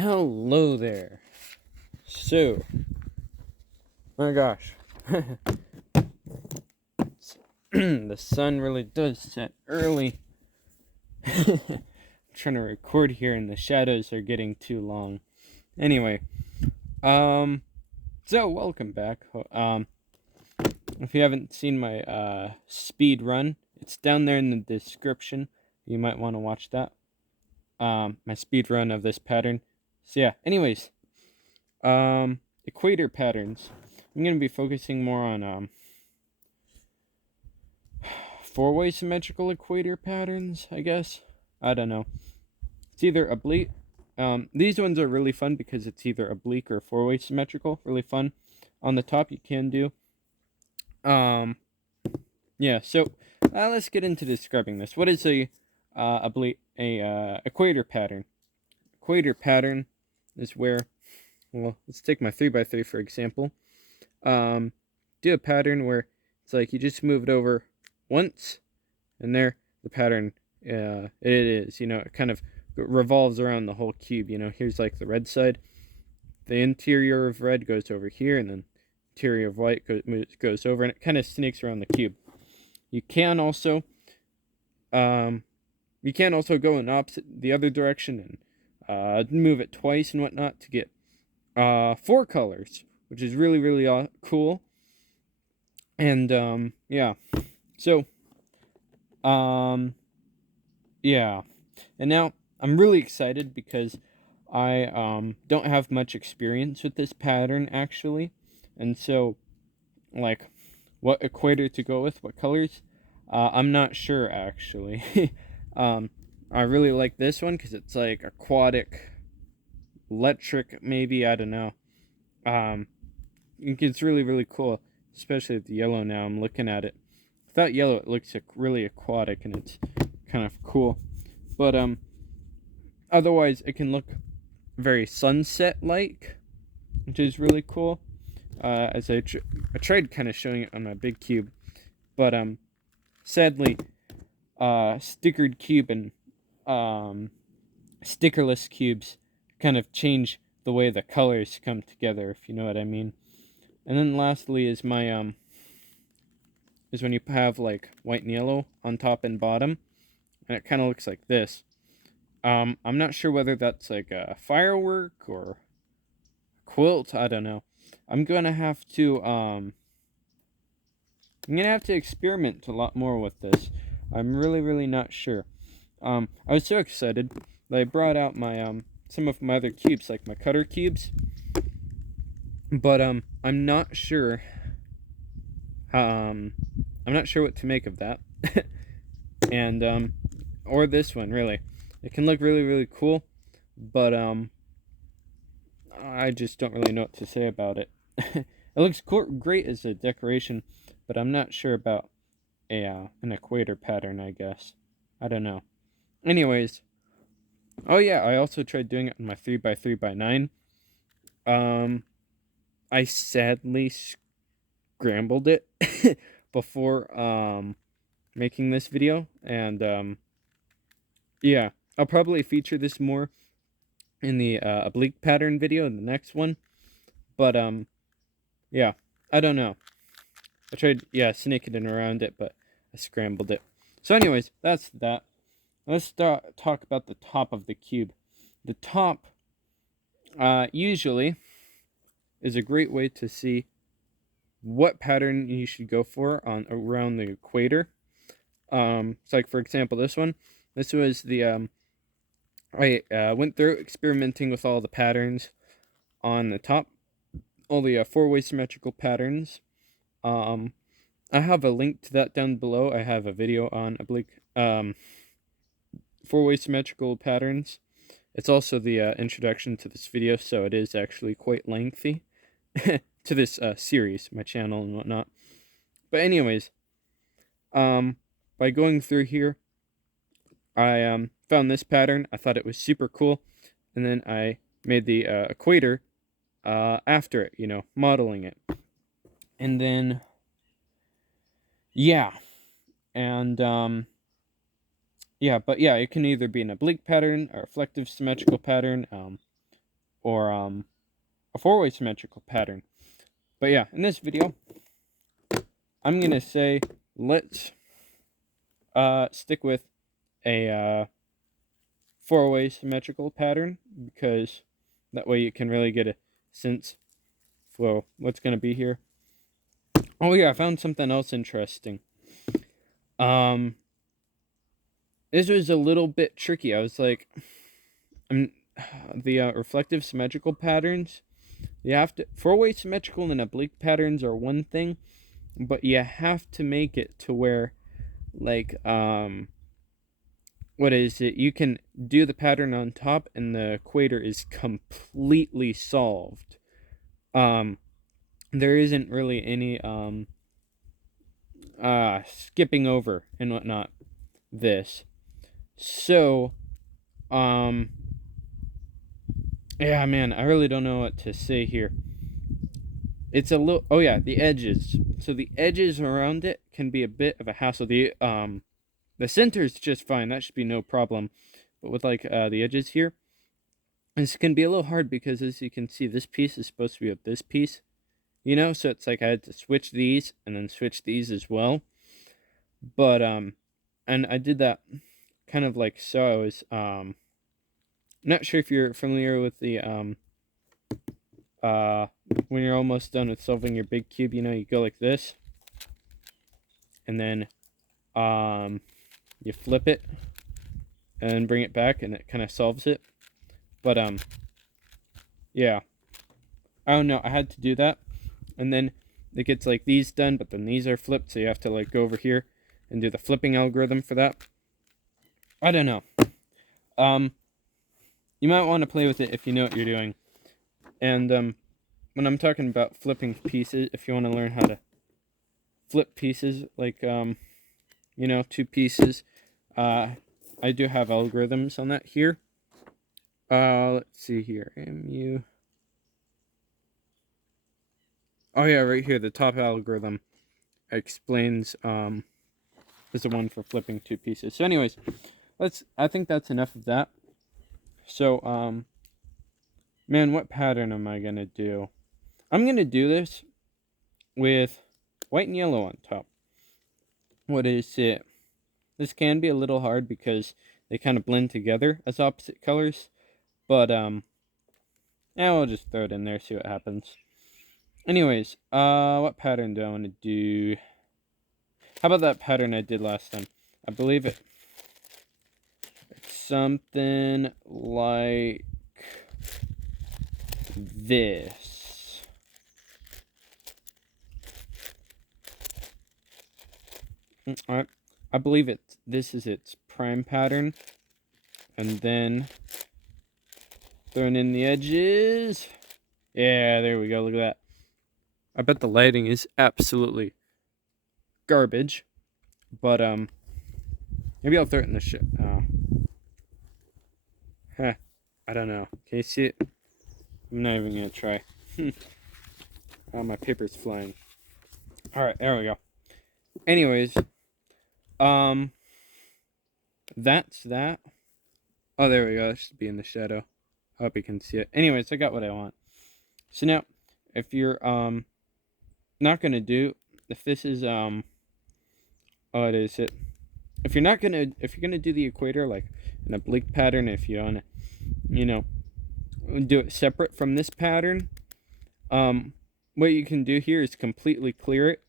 Hello there. So, my gosh, the sun really does set early. I'm trying to record here and the shadows are getting too long. Anyway, so welcome back. If you haven't seen my speed run, it's down there in the description. You might want to watch that. My speed run of this pattern. So yeah, anyways, equator patterns. I'm going to be focusing more on four-way symmetrical equator patterns, I guess. I don't know. It's either oblique. These ones are really fun because it's either oblique or four-way symmetrical. Really fun. On the top, you can do. Yeah. So let's get into describing this. What is a equator pattern? Equator pattern is where, well, let's take my 3x3 for example. Do a pattern where it's like you just move it over once, and there the pattern it is, it kind of revolves around the whole cube. Here's like the red side, the interior of red goes over here, and then interior of white goes over, and it kind of snakes around the cube. You can also go in the other direction and move it twice and whatnot to get 4 colors, which is really, really cool. And yeah, so yeah, and now I'm really excited because I don't have much experience with this pattern actually, and so like what equator to go with, what colors, I'm not sure actually. I really like this one because it's like aquatic, electric, maybe, I don't know. It's really, really cool, especially with the yellow. Now I'm looking at it. Without yellow, it looks really aquatic, and it's kind of cool. But otherwise, it can look very sunset-like, which is really cool. As I tried kind of showing it on my big cube, but sadly, stickered cube and stickerless cubes kind of change the way the colors come together, if you know what I mean. And then lastly is my is when you have like white and yellow on top and bottom, and it kind of looks like this. I'm not sure whether that's like a firework or a quilt. I don't know. I'm gonna have to experiment a lot more with this. I'm really, really not sure. I was so excited that I brought out my some of my other cubes, like my cutter cubes. But I'm not sure. I'm not sure what to make of that. And or this one, really. It can look really, really cool, but I just don't really know what to say about it. It looks great as a decoration, but I'm not sure about an equator pattern, I guess. I don't know. Anyways, oh yeah, I also tried doing it on my 3x3x9. I sadly scrambled it before making this video, and yeah, I'll probably feature this more in the oblique pattern video in the next one. But yeah, I don't know. I tried snaking it around it, but I scrambled it. So anyways, that's that. Let's talk about the top of the cube. The top usually is a great way to see what pattern you should go for around the equator. So like for example, this one. This was the I went through experimenting with all the patterns on the top, all the four-way symmetrical patterns. I have a link to that down below. I have a video on oblique four-way symmetrical patterns. It's also the introduction to this video, so it is actually quite lengthy to this series, my channel and whatnot. But anyways, by going through here, I found this pattern. I thought it was super cool, and then I made the equator after it, modeling it. And then, yeah, and yeah, but yeah, it can either be an oblique pattern or reflective symmetrical pattern. or a four-way symmetrical pattern. But yeah, in this video, I'm gonna say let's stick with a four-way symmetrical pattern, because that way you can really get a sense for what's gonna be here. Oh yeah, I found something else interesting. This was a little bit tricky. I was like, the reflective symmetrical patterns, you have to, four-way symmetrical and oblique patterns are one thing, but you have to make it to where, like, what is it? You can do the pattern on top and the equator is completely solved. There isn't really any, skipping over and whatnot this. So, yeah, man, I really don't know what to say here. It's a little, oh yeah, the edges. So the edges around it can be a bit of a hassle. The center is just fine. That should be no problem. But with like the edges here, this can be a little hard because, as you can see, this piece is supposed to be with this piece, you know? So it's like I had to switch these and then switch these as well. But, and I did that kind of like so. I was, not sure if you're familiar with the, when you're almost done with solving your big cube, you know, you go like this, and then, you flip it, and bring it back, and it kind of solves it. But, yeah, I don't know, I had to do that, and then it gets like these done, but then these are flipped, so you have to like go over here and do the flipping algorithm for that. I don't know. You might want to play with it if you know what you're doing. And when I'm talking about flipping pieces, if you want to learn how to flip pieces, like, you know, two pieces, I do have algorithms on that here. Let's see here. Oh yeah, right here, the top algorithm explains, is the one for flipping two pieces. So anyways, I think that's enough of that. So, man, what pattern am I gonna do? I'm gonna do this with white and yellow on top. What is it? This can be a little hard because they kind of blend together as opposite colors. But, we'll just throw it in there, see what happens. Anyways, what pattern do I want to do? How about that pattern I did last time? I believe it's something like this. Alright, I believe this is its prime pattern. And then throwing in the edges. Yeah, there we go, look at that. I bet the lighting is absolutely garbage. But, maybe I'll throw it in the shit. Oh. Huh. I don't know. Can you see it? I'm not even gonna try. Oh, my paper's flying. Alright, there we go. Anyways, that's that. Oh, there we go. It should be in the shadow. I hope you can see it. Anyways, I got what I want. So now, if you're, not gonna do, if this is, what is it? If you're gonna do the equator, like an oblique pattern, if you wanna, you know, do it separate from this pattern, what you can do here is completely clear it.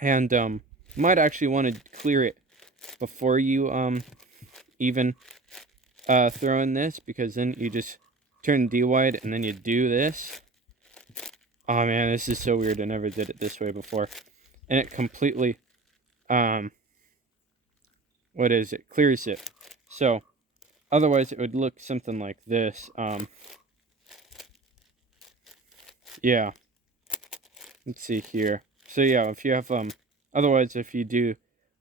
And, you might actually want to clear it before you, even, throw in this, because then you just turn D wide and then you do this. Oh man, this is so weird. I never did it this way before. And it completely, what is it? Clears it. So, otherwise it would look something like this. Yeah. Let's see here. So yeah, if you have, otherwise if you do,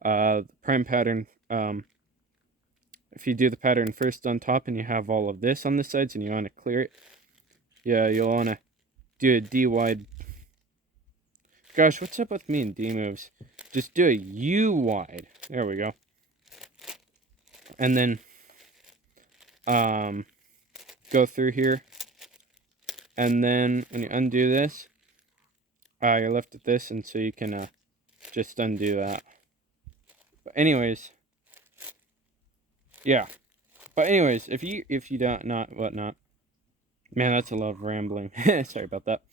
prime pattern, if you do the pattern first on top and you have all of this on the sides and you want to clear it, yeah, you'll want to do a D wide. Gosh, what's up with me and D moves? Just do a U wide. There we go. And then, go through here And then when you undo this, you're left with this, and so you can just undo that. But anyways, yeah. But anyways, if you don't not whatnot, man, that's a lot of rambling. Sorry about that.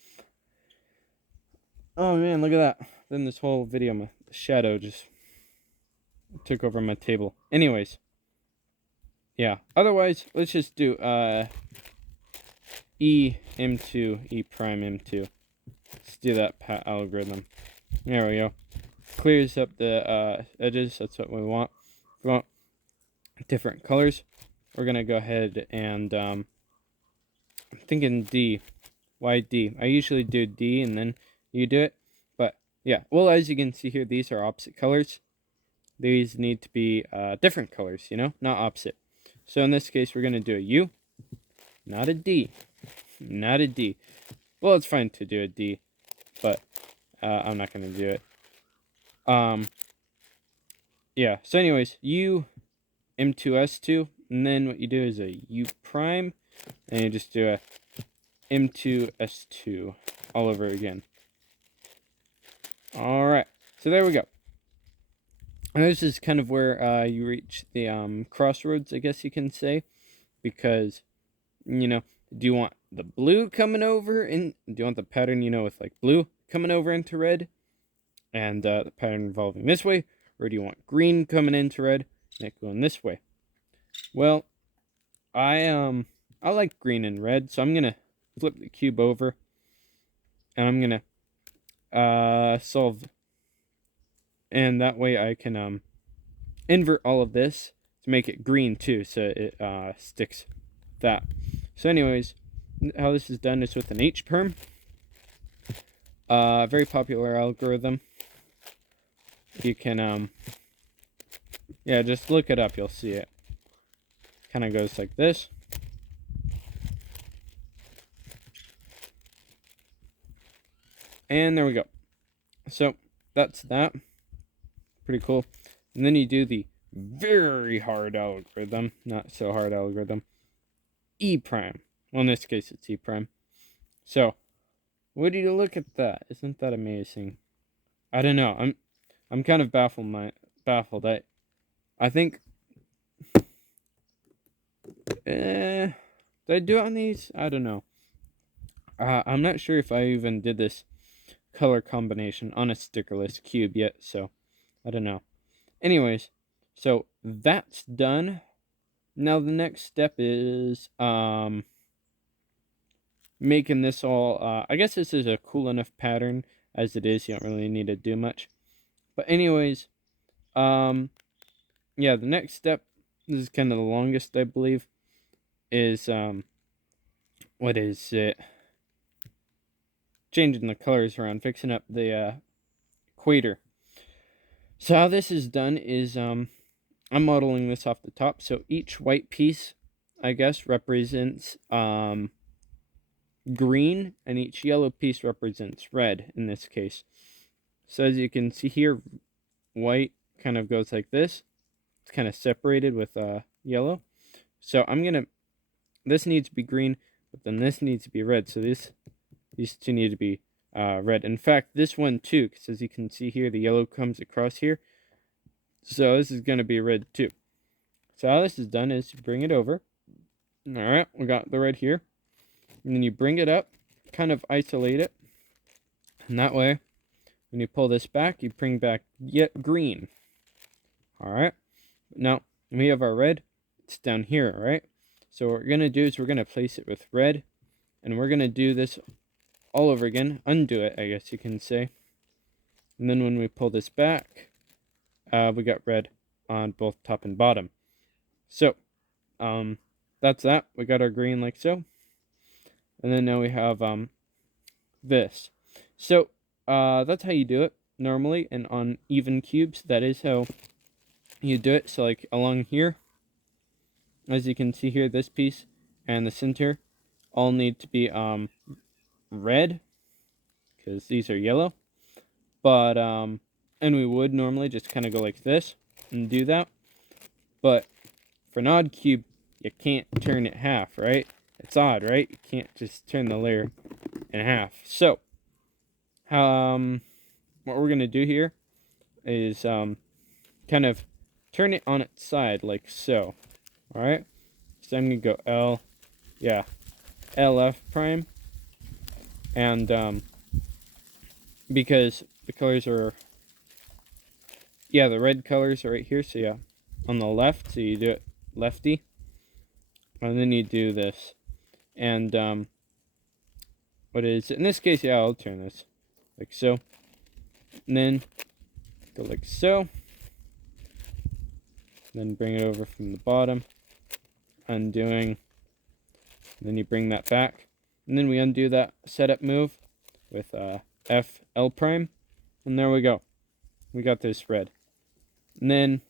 Oh man, look at that. Then this whole video, my shadow just took over my table. Anyways, yeah. Otherwise, let's just do E M2 E prime M2. Let's do that algorithm. There we go. Clears up the edges. That's what we want. If we want different colors, we're gonna go ahead and I'm thinking D. Why D? I usually do D and then you do it. But yeah, well, as you can see here, these are opposite colors. These need to be different colors, you know, not opposite. So in this case, we're gonna do a U, not a D, not a D. Well, it's fine to do a D, but I'm not gonna do it. Yeah. So anyways, U M2S2, and then what you do is a U prime, and you just do a M2S2 all over again. All right. So there we go. And this is kind of where you reach the crossroads, I guess you can say, because, you know, do you want the blue coming over, and do you want the pattern, you know, with like blue coming over into red, and the pattern revolving this way, or do you want green coming into red and it going this way? Well, I like green and red, so I'm gonna flip the cube over, and I'm gonna solve, and that way I can invert all of this to make it green too, so it sticks that. So anyways, how this is done is with an H perm. Very popular algorithm. You can yeah, just look it up, you'll see it. Kind of goes like this. And there we go. So that's that. Pretty cool. And then you do the very hard algorithm, not so hard algorithm, E prime. Well, in this case, it's E prime. So, what do you look at that? Isn't that amazing? I don't know. I'm kind of baffled. I think. Did I do it on these? I don't know. I'm not sure if I even did this color combination on a stickerless cube yet, so I don't know. Anyways, so that's done. Now the next step is making this all, I guess this is a cool enough pattern as it is. You don't really need to do much. But anyways, yeah, the next step, this is kind of the longest, I believe, is, what is it? Changing the colors around, fixing up the equator. So how this is done is, I'm modeling this off the top. So each white piece, I guess, represents green, and each yellow piece represents red in this case. So as you can see here, white kind of goes like this. It's kind of separated with yellow. So this needs to be green, but then this needs to be red. So these two need to be red. In fact, this one too, because as you can see here, the yellow comes across here. So this is going to be red too. So how this is done is you bring it over. All right, we got the red here. And then you bring it up, kind of isolate it. And that way, when you pull this back, you bring back yet green. All right. Now, we have our red. It's down here, all right? So what we're going to do is we're going to place it with red. And we're going to do this all over again. Undo it, I guess you can say. And then when we pull this back, we got red on both top and bottom. So, that's that. We got our green like so. And then now we have this. So, that's how you do it normally. And on even cubes, that is how you do it. So, like along here, as you can see here, this piece and the center all need to be red, because these are yellow. But and we would normally just kind of go like this and do that. But for an odd cube, you can't turn it half, right? It's odd, right? You can't just turn the layer in half. So, what we're gonna do here is kind of turn it on its side like so. All right. So I'm gonna go LF prime, and because the colors are, the red colors are right here. So yeah, on the left. So you do it lefty, and then you do this, and what is in this case? Yeah, I'll turn this like so, and then go like so. Then bring it over from the bottom, undoing. Then you bring that back, and then we undo that setup move with FL prime, and there we go. We got this red. And then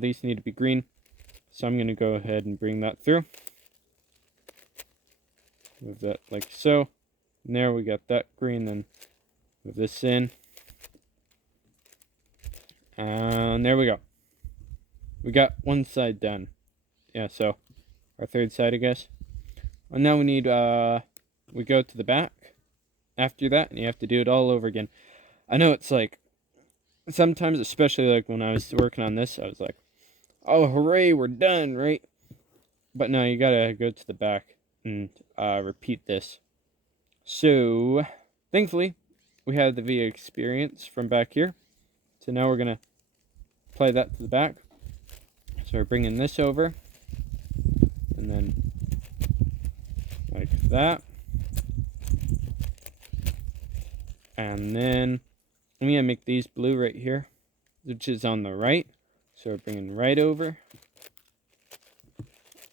these need to be green, so I'm going to go ahead and bring that through. Move that like so. And there we got that green, then move this in. And there we go. We got one side done. Yeah, so our third side, I guess. And now we need, we go to the back after that, and you have to do it all over again. I know it's like, sometimes, especially like when I was working on this, I was like, oh, hooray, we're done, right? But no, you gotta go to the back and repeat this. So, thankfully, we had the video experience from back here. So now we're gonna apply that to the back. So we're bringing this over, and then like that. And then I'm gonna make these blue right here, which is on the right. So we're bringing right over.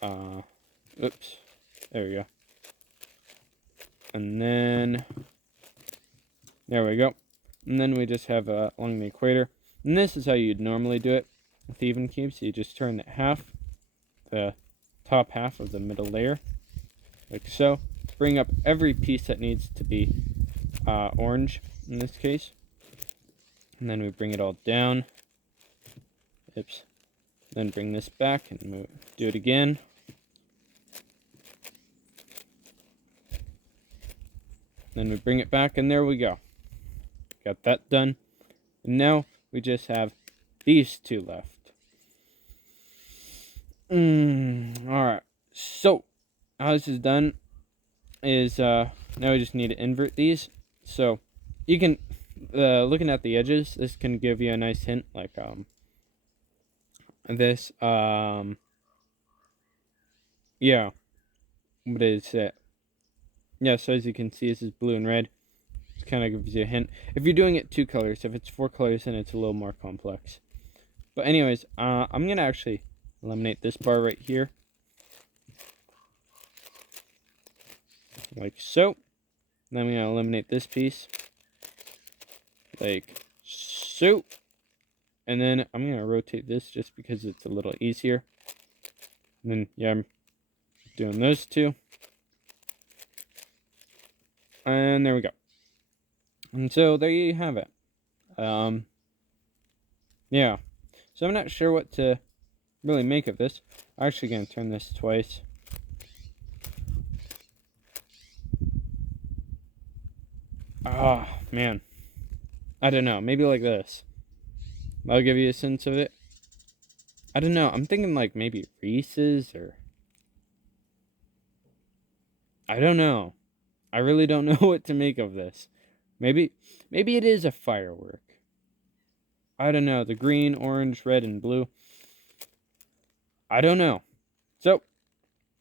Oops, there we go. And then there we go. And then we just have along the equator. And this is how you'd normally do it with even cubes. You just turn it half, the top half of the middle layer, like so. Bring up every piece that needs to be orange in this case. And then we bring it all down. Oops. Then bring this back and do it again. Then we bring it back, and there we go. Got that done. And now we just have these two left. Alright. So, how this is done is, now we just need to invert these. So, you can, looking at the edges, this can give you a nice hint, like, this, yeah. What is it? Yeah, so as you can see, this is blue and red. It kind of gives you a hint. If you're doing it 2 colors, if it's 4 colors, then it's a little more complex. But anyways, I'm going to actually eliminate this bar right here. Like so. Then I'm going to eliminate this piece. Like so. And then I'm going to rotate this just because it's a little easier. And then, yeah, I'm doing those two. And there we go. And so there you have it. Yeah. So I'm not sure what to really make of this. I'm actually going to turn this twice. Ah, man. I don't know. Maybe like this. I'll give you a sense of it. I don't know. I'm thinking like maybe Reese's or... I don't know. I really don't know what to make of this. Maybe it is a firework. I don't know. The green, orange, red, and blue. I don't know. So,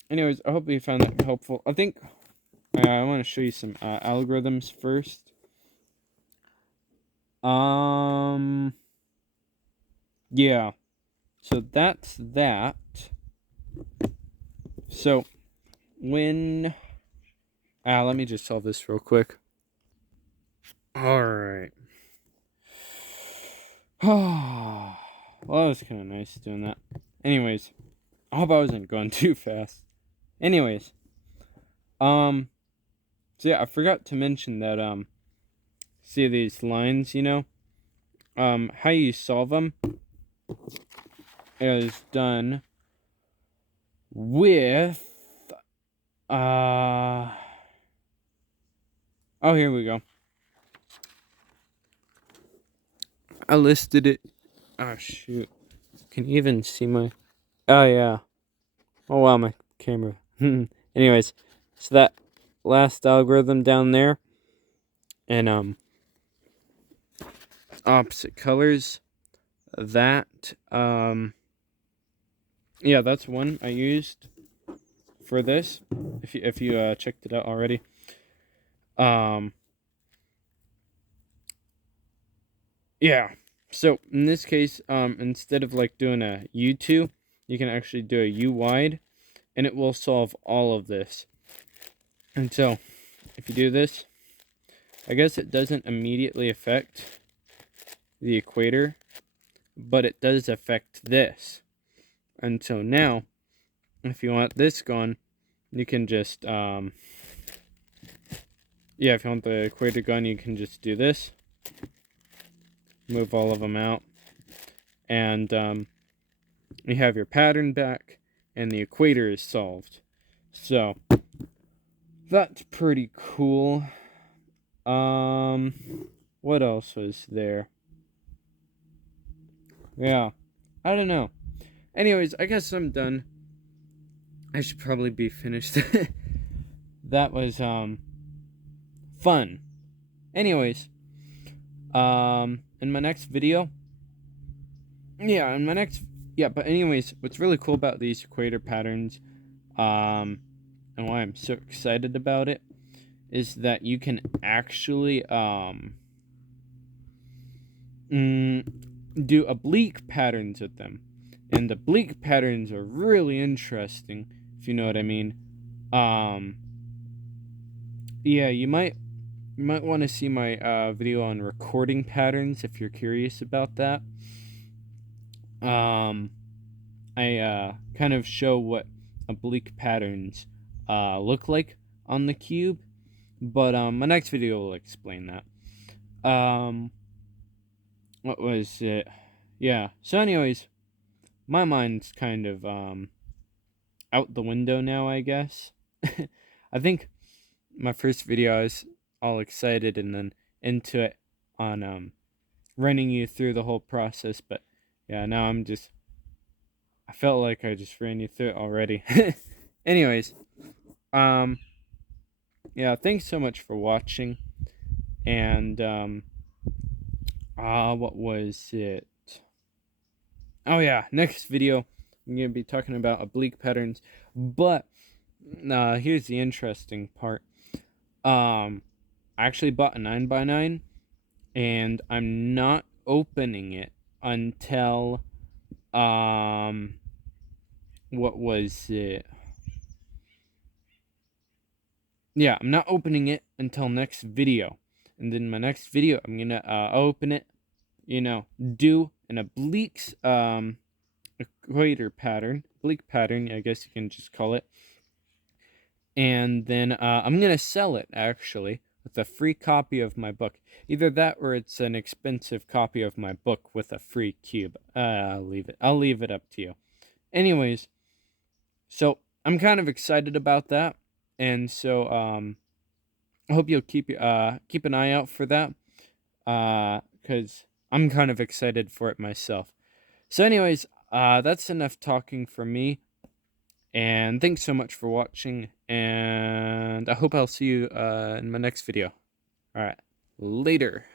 anyways, I hope you found that helpful. I think I want to show you some algorithms first. Yeah. So that's that. So, when... let me just solve this real quick. Alright. Well, that was kind of nice doing that. Anyways, I hope I wasn't going too fast. Anyways, so yeah, I forgot to mention that, see these lines, you know? How you solve them is done with, Oh, here we go. I listed it. Oh, shoot. Can you even see my... Oh, yeah. Oh, wow, my camera. Anyways, so that last algorithm down there, and, opposite colors, that, yeah, that's one I used for this, if you checked it out already. Yeah, so in this case, instead of like doing a U2, you can actually do a U-wide, and it will solve all of this. And so, if you do this, I guess it doesn't immediately affect the equator, but it does affect this. And so now, if you want this gone, you can just, yeah, if you want the equator gone, you can just do this. Move all of them out. And, you have your pattern back, and the equator is solved. So, that's pretty cool. What else was there? Yeah, I don't know. Anyways, I guess I'm done. I should probably be finished. That was, fun. Anyways, in my next video, but anyways, what's really cool about these equator patterns, and why I'm so excited about it, is that you can actually, do oblique patterns with them. And oblique patterns are really interesting, if you know what I mean. Yeah, you might want to see my video on recording patterns if you're curious about that. I kind of show what oblique patterns look like on the cube, but my next video will explain that. What was it? Yeah. So anyways, my mind's kind of out the window now, I guess. I think my first video I was all excited and then into it on running you through the whole process, but yeah, now I felt like I just ran you through it already. Anyways, yeah, thanks so much for watching. And what was it? Oh yeah, next video I'm gonna be talking about oblique patterns, but here's the interesting part. I actually bought a 9x9, and I'm not opening it until what was it? Yeah, I'm not opening it until next video. And then my next video, I'm gonna open it, do an oblique equator pattern, oblique pattern, I guess you can just call it. And then I'm gonna sell it actually with a free copy of my book. Either that or it's an expensive copy of my book with a free cube. I'll leave it up to you. Anyways, so I'm kind of excited about that, and so I hope you'll keep an eye out for that, because I'm kind of excited for it myself. So anyways, that's enough talking from me, and thanks so much for watching, and I hope I'll see you in my next video. All right, later.